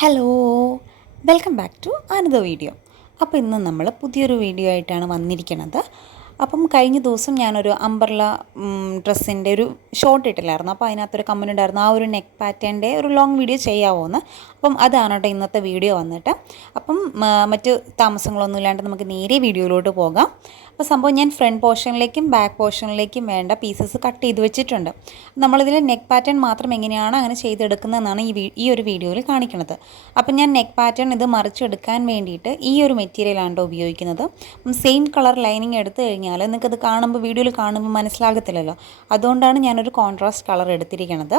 Hello, welcome back to another video. അപ്പോൾ ഇന്ന് നമ്മൾ പുതിയൊരു വീഡിയോ ആയിട്ടാണ് വന്നിരിക്കുന്നത്. അപ്പം കഴിഞ്ഞ ദിവസം ഞാനൊരു അംബ്രല്ല ഡ്രസ്സിൻ്റെ ഒരു ഷോർട്ട് ഇട്ടില്ലായിരുന്നു. അപ്പോൾ അതിനകത്തൊരു കമൻറ്റ് ഉണ്ടായിരുന്നു, ആ ഒരു നെക്ക് പാറ്റേണിൻ്റെ ഒരു ലോങ് വീഡിയോ ചെയ്യാമോ എന്ന്. അപ്പം അതാണ് കേട്ടോ ഇന്നത്തെ വീഡിയോ വന്നിട്ട്. അപ്പം മറ്റ് താമസങ്ങളൊന്നും ഇല്ലാണ്ട് നമുക്ക് നേരെ വീഡിയോയിലോട്ട് പോകാം. അപ്പോൾ സംഭവം ഞാൻ ഫ്രണ്ട് പോർഷനിലേക്കും ബാക്ക് പോർഷനിലേക്കും വേണ്ട പീസസ് കട്ട് ചെയ്ത് വെച്ചിട്ടുണ്ട്. നമ്മളിതിൽ നെക്ക് പാറ്റേൺ മാത്രം എങ്ങനെയാണ് അങ്ങനെ ചെയ്തെടുക്കുന്നതെന്നാണ് ഈ ഒരു വീഡിയോയിൽ കാണിക്കുന്നത്. അപ്പം ഞാൻ നെക്ക് പാറ്റേൺ ഇത് മറിച്ചെടുക്കാൻ വേണ്ടിയിട്ട് ഈ ഒരു മെറ്റീരിയലാണ് ഉപയോഗിക്കുന്നത്. സെയിം കളർ ലൈനിങ് എടുത്തു കഴിഞ്ഞാൽ നിങ്ങൾക്കത് കാണുമ്പോൾ വീഡിയോയിൽ കാണുമ്പോൾ മനസ്സിലാകത്തില്ലല്ലോ. അതുകൊണ്ടാണ് ഞാനൊരു കോൺട്രാസ്റ്റ് കളർ എടുത്തിരിക്കുന്നത്.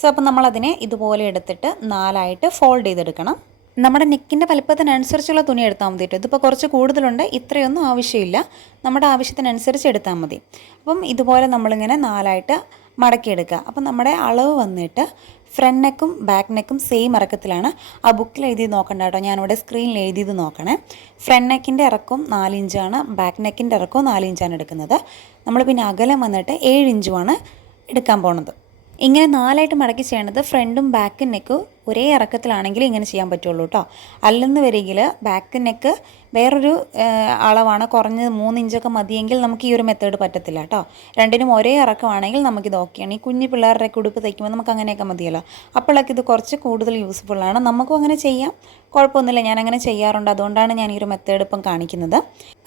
സോ അപ്പം നമ്മളതിനെ ഇതുപോലെ എടുത്തിട്ട് നാലായിട്ട് ഫോൾഡ് ചെയ്തെടുക്കണം. നമ്മുടെ നെക്കിൻ്റെ വലിപ്പത്തിനനുസരിച്ചുള്ള തുണി എടുത്താൽ മതി കേട്ടോ. ഇതിപ്പോൾ കുറച്ച് കൂടുതലുണ്ട്, ഇത്രയൊന്നും ആവശ്യമില്ല. നമ്മുടെ ആവശ്യത്തിനനുസരിച്ച് എടുത്താൽ മതി. അപ്പം ഇതുപോലെ നമ്മളിങ്ങനെ നാലായിട്ട് മടക്കിയെടുക്കുക. അപ്പം നമ്മുടെ അളവ് വന്നിട്ട് ഫ്രണ്ട് നെക്കും ബാക്ക് നെക്കും സെയിം ഇറക്കത്തിലാണ്. ആ ബുക്കിൽ എഴുതി നോക്കണ്ട കേട്ടോ, ഞാനിവിടെ സ്ക്രീനിൽ എഴുതിയത് നോക്കണേ. ഫ്രണ്ട് നെക്കിൻ്റെ ഇറക്കം 4 ഇഞ്ചാണ്, ബാക്ക് നെക്കിൻ്റെ ഇറക്കവും 4 ഇഞ്ചാണ് എടുക്കുന്നത്. നമ്മൾ പിന്നെ അകലം വന്നിട്ട് 7 ഇഞ്ചുമാണ് എടുക്കാൻ പോണത്. ഇങ്ങനെ നാലായിട്ട് മടക്കി ചെയ്യേണ്ടത് ഫ്രണ്ടും ബാക്ക് നെക്ക് ഒരേ ഇറക്കത്തിലാണെങ്കിൽ ഇങ്ങനെ ചെയ്യാൻ പറ്റുള്ളൂ കേട്ടോ. അല്ലെന്ന് വരികിൽ ബാക്ക് നെക്ക് വേറൊരു അളവാണ്, കുറഞ്ഞത് 3 ഇഞ്ചൊക്കെ മതിയെങ്കിൽ നമുക്ക് ഈ ഒരു മെത്തേഡ് പറ്റത്തില്ല കേട്ടോ. രണ്ടിനും ഒരേ ഇറക്കമാണെങ്കിൽ നമുക്കിത് ഓക്കെയാണ്. ഈ കുഞ്ഞു പിള്ളേരുടെയൊക്കെ ഉടുപ്പ് തയ്ക്കുമ്പോൾ നമുക്ക് അങ്ങനെയൊക്കെ മതിയല്ലോ. അപ്പോഴൊക്കെ ഇത് കുറച്ച് കൂടുതൽ യൂസ്ഫുള്ളാണ്. നമുക്കും അങ്ങനെ ചെയ്യാം, കുഴപ്പമൊന്നുമില്ല. ഞാനങ്ങനെ ചെയ്യാറുണ്ട്, അതുകൊണ്ടാണ് ഞാൻ ഈ ഒരു മെത്തേഡ് ഇപ്പം കാണിക്കുന്നത്.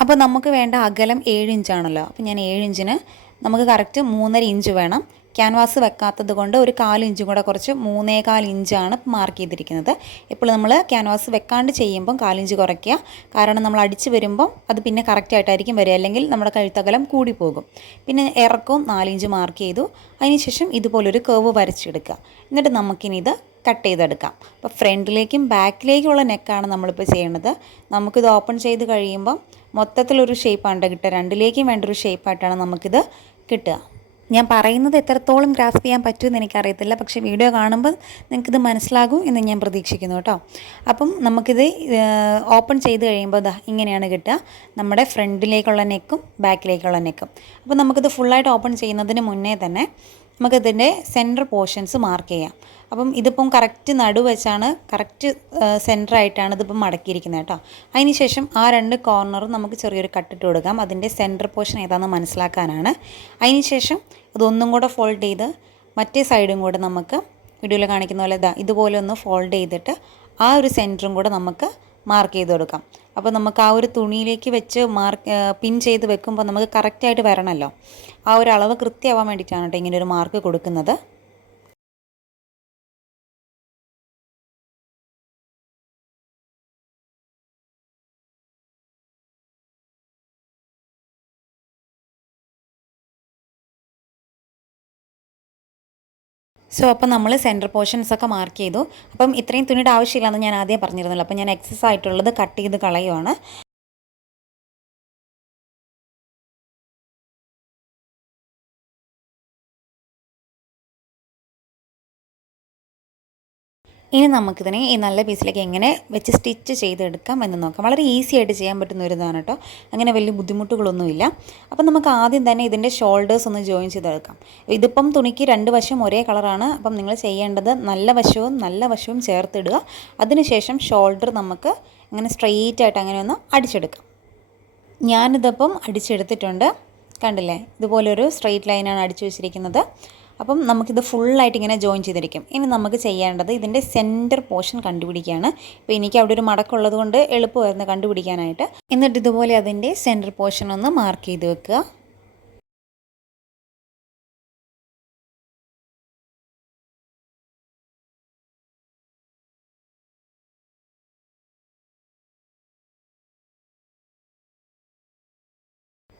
അപ്പോൾ നമുക്ക് വേണ്ട അകലം 7 ഇഞ്ചാണല്ലോ. അപ്പോൾ ഞാൻ 7 ഇഞ്ചിന് നമുക്ക് കറക്റ്റ് 3.5 ഇഞ്ച് വേണം. ക്യാൻവാസ് വെക്കാത്തത് കൊണ്ട് ഒരു 4 ഇഞ്ചും കൂടെ കുറച്ച് 3.25 ഇഞ്ചാണ് മാർക്ക് ചെയ്തിരിക്കുന്നത്. ഇപ്പോൾ നമ്മൾ ക്യാൻവാസ് വെക്കാണ്ട് ചെയ്യുമ്പം 4 ഇഞ്ച് കുറയ്ക്കുക. കാരണം നമ്മൾ അടിച്ച് വരുമ്പം അത് പിന്നെ കറക്റ്റായിട്ടായിരിക്കും വരിക, അല്ലെങ്കിൽ നമ്മുടെ കഴുത്തകലം കൂടിപ്പോകും. പിന്നെ ഇറക്കവും 4 ഇഞ്ച് മാർക്ക് ചെയ്തു. അതിനുശേഷം ഇതുപോലൊരു കർവ് വരച്ചെടുക്കുക. എന്നിട്ട് നമുക്കിനി ഇത് കട്ട് ചെയ്തെടുക്കാം. അപ്പോൾ ഫ്രണ്ടിലേക്കും ബാക്കിലേക്കുള്ള നെക്കാണ് നമ്മളിപ്പോൾ ചെയ്യേണ്ടത്. നമുക്കിത് ഓപ്പൺ ചെയ്ത് കഴിയുമ്പം മൊത്തത്തിലൊരു ഷേപ്പാണ് കിട്ടുക. രണ്ടിലേക്കും വേണ്ട ഒരു ഷേപ്പായിട്ടാണ് നമുക്കിത് കിട്ടുക. ഞാൻ പറയുന്നത് എത്രത്തോളം ഗ്രാസ്പ് ചെയ്യാൻ പറ്റുമെന്ന് എനിക്കറിയത്തില്ല, പക്ഷേ വീഡിയോ കാണുമ്പോൾ നിങ്ങൾക്കിത് മനസ്സിലാകും എന്ന് ഞാൻ പ്രതീക്ഷിക്കുന്നു കേട്ടോ. അപ്പം നമുക്കിത് ഓപ്പൺ ചെയ്ത് കഴിയുമ്പോൾ ഇതാ ഇങ്ങനെയാണ് കിട്ടുക, നമ്മുടെ ഫ്രണ്ടിലേക്കുള്ള നെക്കും ബാക്കിലേക്കുള്ള നെക്കും. അപ്പോൾ നമുക്കിത് ഫുള്ളായിട്ട് ഓപ്പൺ ചെയ്യുന്നതിന് മുന്നേ തന്നെ നമുക്കിതിൻ്റെ സെൻറ്റർ പോർഷൻസ് മാർക്ക് ചെയ്യാം. അപ്പം ഇതിപ്പം കറക്റ്റ് നടുവെച്ചാണ്, കറക്റ്റ് സെൻറ്ററായിട്ടാണ് ഇതിപ്പം മടക്കിയിരിക്കുന്നത് കേട്ടോ. അതിനുശേഷം ആ 2 കോർണറും നമുക്ക് ചെറിയൊരു കട്ടിട്ട് കൊടുക്കാം, അതിൻ്റെ സെൻറ്റർ പോർഷൻ ഏതാണെന്ന് മനസ്സിലാക്കാനാണ്. അതിനുശേഷം ഇതൊന്നും കൂടെ ഫോൾഡ് ചെയ്ത് മറ്റേ സൈഡും കൂടെ നമുക്ക് വീഡിയോയിൽ കാണിക്കുന്ന പോലെ ഇതുപോലെ ഒന്ന് ഫോൾഡ് ചെയ്തിട്ട് ആ ഒരു സെൻറ്ററും കൂടെ നമുക്ക് മാർക്ക് ചെയ്ത് കൊടുക്കാം. അപ്പോൾ നമുക്ക് ആ ഒരു തുണിയിലേക്ക് വെച്ച് പിൻ ചെയ്ത് വെക്കുമ്പോൾ നമുക്ക് കറക്റ്റായിട്ട് വരണമല്ലോ. ആ ഒരു അളവ് കൃത്യമാവാൻ വേണ്ടിയിട്ടാണ് കേട്ടോ ഇങ്ങനെ ഒരു മാർക്ക് കൊടുക്കുന്നത്. സോ അപ്പം നമ്മൾ സെൻറ്റർ പോർഷൻസൊക്കെ മാർക്ക് ചെയ്തു. അപ്പം ഇത്രയും തുണിയുടെ ആവശ്യമില്ലാന്ന് ഞാൻ ആദ്യം പറഞ്ഞിരുന്നല്ലോ. അപ്പം ഞാൻ എക്സസ് ആയിട്ടുള്ളത് കട്ട് ചെയ്ത് കളയുവാണ്. ഇനി നമുക്കിതിനെ ഈ നല്ല പീസിലേക്ക് എങ്ങനെ വെച്ച് സ്റ്റിച്ച് ചെയ്തെടുക്കാം എന്ന് നോക്കാം. വളരെ ഈസി ആയിട്ട് ചെയ്യാൻ പറ്റുന്ന ഒരു ഇതാണ് കേട്ടോ, അങ്ങനെ വലിയ ബുദ്ധിമുട്ടുകളൊന്നുമില്ല. അപ്പം നമുക്ക് ആദ്യം തന്നെ ഇതിൻ്റെ ഷോൾഡേഴ്സ് ഒന്ന് ജോയിൻ ചെയ്തെടുക്കാം. ഇതിപ്പം തുണിക്ക് 2 വശം ഒരേ കളറാണ്. അപ്പം നിങ്ങൾ ചെയ്യേണ്ടത് നല്ല വശവും ചേർത്തിടുക. അതിനുശേഷം ഷോൾഡർ നമുക്ക് അങ്ങനെ സ്ട്രെയിറ്റ് ആയിട്ട് അങ്ങനെ ഒന്ന് അടിച്ചെടുക്കാം. ഞാനിതിപ്പം അടിച്ചെടുത്തിട്ടുണ്ട്, കണ്ടില്ലേ? ഇതുപോലൊരു സ്ട്രെയിറ്റ് ലൈനാണ് അടിച്ചു വെച്ചിരിക്കുന്നത്. അപ്പം നമുക്കിത് ഫുള്ളായിട്ട് ഇങ്ങനെ ജോയിൻ ചെയ്തിരിക്കും. ഇനി നമുക്ക് ചെയ്യേണ്ടത് ഇതിൻ്റെ സെൻറ്റർ പോർഷൻ കണ്ടുപിടിക്കുകയാണ്. ഇപ്പോൾ എനിക്ക് അവിടെ ഒരു മടക്കുള്ളത് കൊണ്ട് എളുപ്പമായിരുന്നു കണ്ടുപിടിക്കാനായിട്ട്. എന്നിട്ട് ഇതുപോലെ അതിൻ്റെ സെൻറ്റർ പോർഷൻ ഒന്ന് മാർക്ക് ചെയ്ത് വെക്കുക.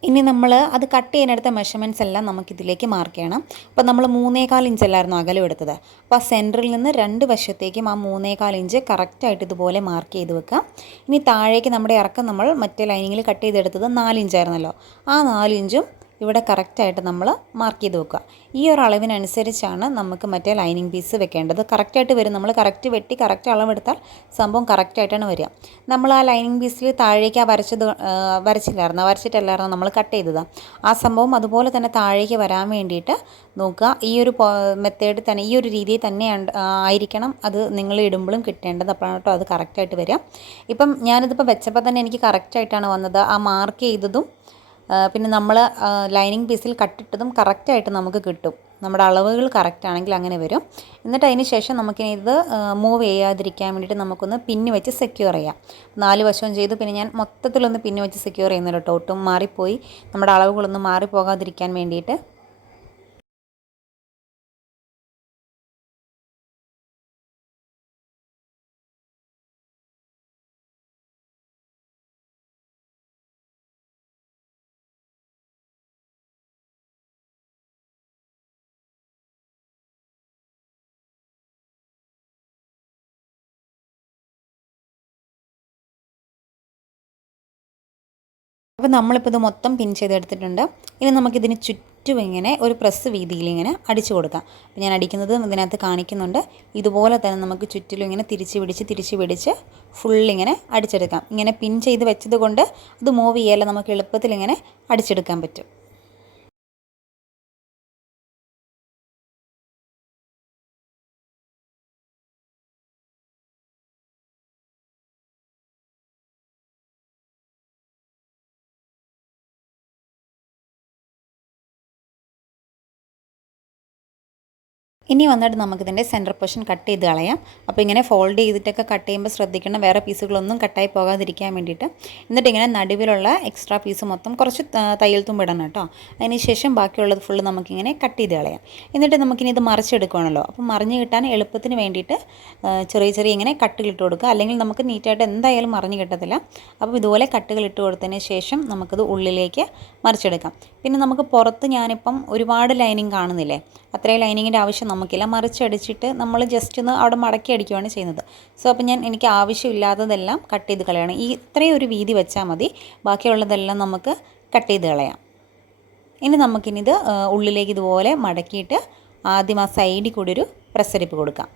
ഇനി നമ്മൾ അത് കട്ട് ചെയ്യാനെടുത്ത മെഷർമെൻറ്റ്സ് എല്ലാം നമുക്കിതിലേക്ക് മാർക്ക് ചെയ്യണം. അപ്പോൾ നമ്മൾ 3.25 ഇഞ്ചല്ലായിരുന്നു അകലം എടുത്തത്. അപ്പോൾ ആ സെൻറ്ററിൽ നിന്ന് 2 വശത്തേക്കും ആ 3.25 ഇഞ്ച് കറക്റ്റായിട്ട് ഇതുപോലെ മാർക്ക് ചെയ്ത് വെക്കാം. ഇനി താഴേക്ക് നമ്മുടെ ഇറക്കം നമ്മൾ മറ്റേ ലൈനിങ്ങിൽ കട്ട് ചെയ്തെടുത്തത് 4 ഇഞ്ചായിരുന്നല്ലോ. ആ 4 ഇഞ്ചും ഇവിടെ കറക്റ്റായിട്ട് നമ്മൾ മാർക്ക് ചെയ്ത് വെക്കുക. ഈ ഒരു അളവിനനുസരിച്ചാണ് നമുക്ക് മറ്റേ ലൈനിങ് പീസ് വെക്കേണ്ടത്. കറക്റ്റായിട്ട് വരും. നമ്മൾ കറക്റ്റ് വെട്ടി കറക്റ്റ് അളവെടുത്താൽ സംഭവം കറക്റ്റായിട്ടാണ് വരിക. നമ്മൾ ആ ലൈനിങ് പീസിൽ താഴേക്ക് ആ വരച്ചിട്ടല്ലായിരുന്നു നമ്മൾ കട്ട് ചെയ്തത്. ആ സംഭവം അതുപോലെ തന്നെ താഴേക്ക് വരാൻ വേണ്ടിയിട്ട് നോക്കുക. ഈ ഒരു മെത്തേഡ് തന്നെ, ഈ ഒരു രീതിയിൽ തന്നെ ആയിരിക്കണം അത് നിങ്ങൾ ഇടുമ്പോഴും കിട്ടേണ്ടത്. അപ്പോഴാണ് കേട്ടോ അത് കറക്റ്റായിട്ട് വരിക. ഇപ്പം ഞാനിതിപ്പോൾ വെച്ചപ്പോൾ തന്നെ എനിക്ക് കറക്റ്റായിട്ടാണ് വന്നത്. ആ മാർക്ക് ചെയ്തതും പിന്നെ നമ്മൾ ലൈനിങ് പീസിൽ കട്ടിട്ടതും കറക്റ്റായിട്ട് നമുക്ക് കിട്ടും. നമ്മുടെ അളവുകൾ കറക്റ്റാണെങ്കിൽ അങ്ങനെ വരും. എന്നിട്ട് അതിന് ശേഷം നമുക്കിനി ഇത് മൂവ് ചെയ്യാതിരിക്കാൻ വേണ്ടിയിട്ട് നമുക്കൊന്ന് പിന്ന് വെച്ച് സെക്യൂർ ചെയ്യാം. 4 വശവും ചെയ്തു. പിന്നെ ഞാൻ മൊത്തത്തിലൊന്ന് പിന്ന് വെച്ച് സെക്യൂർ ചെയ്യുന്നുണ്ട് കേട്ടോ. ഒട്ടും മാറിപ്പോയി നമ്മുടെ അളവുകളൊന്നും മാറിപ്പോകാതിരിക്കാൻ വേണ്ടിയിട്ട്. അപ്പോൾ നമ്മളിപ്പോൾ ഇത് മൊത്തം പിൻ ചെയ്തെടുത്തിട്ടുണ്ട്. ഇനി നമുക്കിതിന് ചുറ്റും ഇങ്ങനെ ഒരു പ്രസ് വീതിയിൽ ഇങ്ങനെ അടിച്ചു കൊടുക്കാം. അപ്പോൾ ഞാൻ അടിക്കുന്നത് ഇതിനകത്ത് കാണിക്കുന്നുണ്ട്. ഇതുപോലെ തന്നെ നമുക്ക് ചുറ്റിലും ഇങ്ങനെ തിരിച്ച് പിടിച്ച് ഫുള്ളിങ്ങനെ അടിച്ചെടുക്കാം. ഇങ്ങനെ പിൻ ചെയ്ത് വെച്ചത് കൊണ്ട് അത് മൂവ് ചെയ്യാതെ നമുക്ക് എളുപ്പത്തിൽ ഇങ്ങനെ അടിച്ചെടുക്കാൻ പറ്റും. ഇനി വന്നിട്ട് നമുക്കിതിൻ്റെ സെൻറ്റർ പോർഷൻ കട്ട് ചെയ്ത് കളയാം. അപ്പോൾ ഇങ്ങനെ ഫോൾഡ് ചെയ്തിട്ടൊക്കെ കട്ട് ചെയ്യുമ്പോൾ ശ്രദ്ധിക്കണം, വേറെ പീസുകളൊന്നും കട്ടായി പോകാതിരിക്കാൻ വേണ്ടിയിട്ട്. എന്നിട്ട് ഇങ്ങനെ നടുവിലുള്ള എക്സ്ട്രാ പീസ് മൊത്തം കുറച്ച് തയ്യൽ തുമ്പ് ഇടണം കേട്ടോ. അതിന് ശേഷം ബാക്കിയുള്ളത് ഫുള്ള് നമുക്കിങ്ങനെ കട്ട് ചെയ്ത് കളയാം. എന്നിട്ട് നമുക്കിനി ഇത് മറിച്ചെടുക്കുകയാണല്ലോ. അപ്പോൾ മറിഞ്ഞ് കിട്ടാൻ എളുപ്പത്തിന് വേണ്ടിയിട്ട് ചെറിയ ഇങ്ങനെ കട്ടുകളിട്ട് കൊടുക്കുക. അല്ലെങ്കിൽ നമുക്ക് നീറ്റായിട്ട് എന്തായാലും മറിഞ്ഞ് കിട്ടത്തില്ല. അപ്പോൾ ഇതുപോലെ കട്ടുകളിട്ട് കൊടുത്തതിന് ശേഷം നമുക്കത് ഉള്ളിലേക്ക് മറിച്ചെടുക്കാം. പിന്നെ നമുക്ക് പുറത്ത് ഞാനിപ്പം ഒരുപാട് ലൈനിങ് കാണുന്നില്ലേ, അത്രയും ലൈനിങ്ങിൻ്റെ ആവശ്യം നമുക്കില്ല. മറിച്ചടിച്ചിട്ട് നമ്മൾ ജസ്റ്റ് ഒന്ന് അവിടെ മടക്കി അടിക്കുകയാണ് ചെയ്യുന്നത്. സോ അപ്പോൾ എനിക്ക് ആവശ്യമില്ലാത്തതെല്ലാം കട്ട് ചെയ്ത് കളയണം. ഈ ഇത്രയും ഒരു വീതി വെച്ചാൽ മതി. ബാക്കിയുള്ളതെല്ലാം നമുക്ക് കട്ട് ചെയ്ത് കളയാം. ഇനി നമുക്കിനിത് ഉള്ളിലേക്ക് ഇതുപോലെ മടക്കിയിട്ട് ആദ്യം ആ സൈഡിൽ കൂടി ഒരു പ്രസരിപ്പ് കൊടുക്കാം.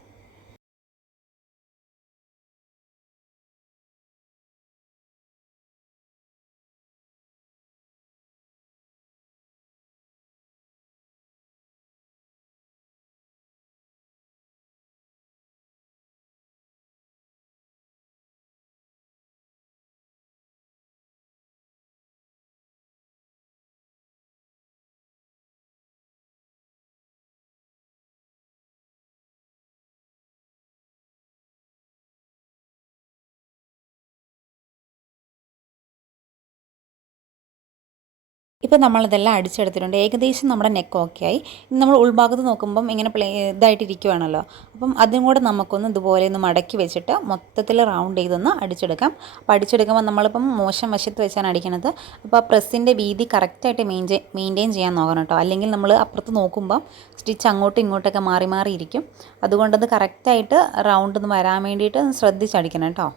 ഇപ്പോൾ നമ്മളിതെല്ലാം അടിച്ചെടുത്തിട്ടുണ്ട്. ഏകദേശം നമ്മുടെ നെക്ക് ഓക്കെ ആയി. ഇനി നമ്മൾ ഉൾഭാഗത്ത് നോക്കുമ്പം ഇങ്ങനെ ഇതായിട്ടിരിക്കുവാണല്ലോ. അപ്പം അതും കൂടെ നമുക്കൊന്ന് ഇതുപോലെ ഒന്ന് മടക്കി വെച്ചിട്ട് മൊത്തത്തിൽ റൗണ്ട് ചെയ്തൊന്ന് അടിച്ചെടുക്കാം. അപ്പോൾ അടിച്ചെടുക്കുമ്പോൾ നമ്മളിപ്പം മോശം വശത്ത് വെച്ചാണ് അടിക്കണത്. അപ്പോൾ ആ പ്രസ്സിൻ്റെ വീതി കറക്റ്റായിട്ട് മെയിൻറ്റെയിൻ ചെയ്യാൻ നോക്കണം കേട്ടോ. അല്ലെങ്കിൽ നമ്മൾ അപ്പുറത്ത് നോക്കുമ്പം സ്റ്റിച്ച് അങ്ങോട്ടും ഇങ്ങോട്ടൊക്കെ മാറി ഇരിക്കും. അതുകൊണ്ടത് കറക്റ്റായിട്ട് റൗണ്ട് ഒന്ന് വരാൻ വേണ്ടിയിട്ട് ശ്രദ്ധിച്ചടിക്കണം കേട്ടോ.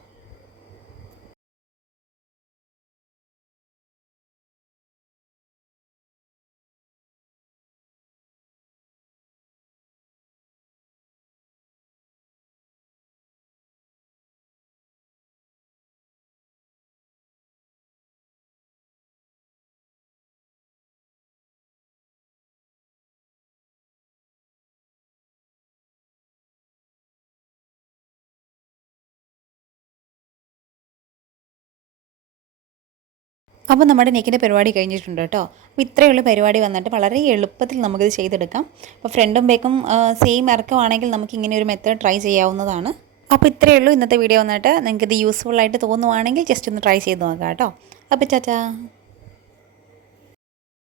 അപ്പോൾ നമ്മുടെ നെക്കിൻ്റെ പരിപാടി കഴിഞ്ഞിട്ടുണ്ട് കേട്ടോ. അപ്പോൾ ഇത്രയുള്ള പരിപാടി വന്നിട്ട് വളരെ എളുപ്പത്തിൽ നമുക്കിത് ചെയ്തെടുക്കാം. അപ്പോൾ ഫ്രണ്ടും ബാക്കും സെയിം ഇറക്കമാണെങ്കിൽ നമുക്ക് ഇങ്ങനെ ഒരു മെത്തേഡ് ട്രൈ ചെയ്യാവുന്നതാണ്. അപ്പോൾ ഇത്രയേ ഉള്ളൂ ഇന്നത്തെ വീഡിയോ വന്നിട്ട്. നിങ്ങൾക്കിത് യൂസ്ഫുൾ ആയിട്ട് തോന്നുവാണെങ്കിൽ ജസ്റ്റ് ഒന്ന് ട്രൈ ചെയ്ത് നോക്കാം കേട്ടോ. അപ്പോൾ ടാറ്റാ.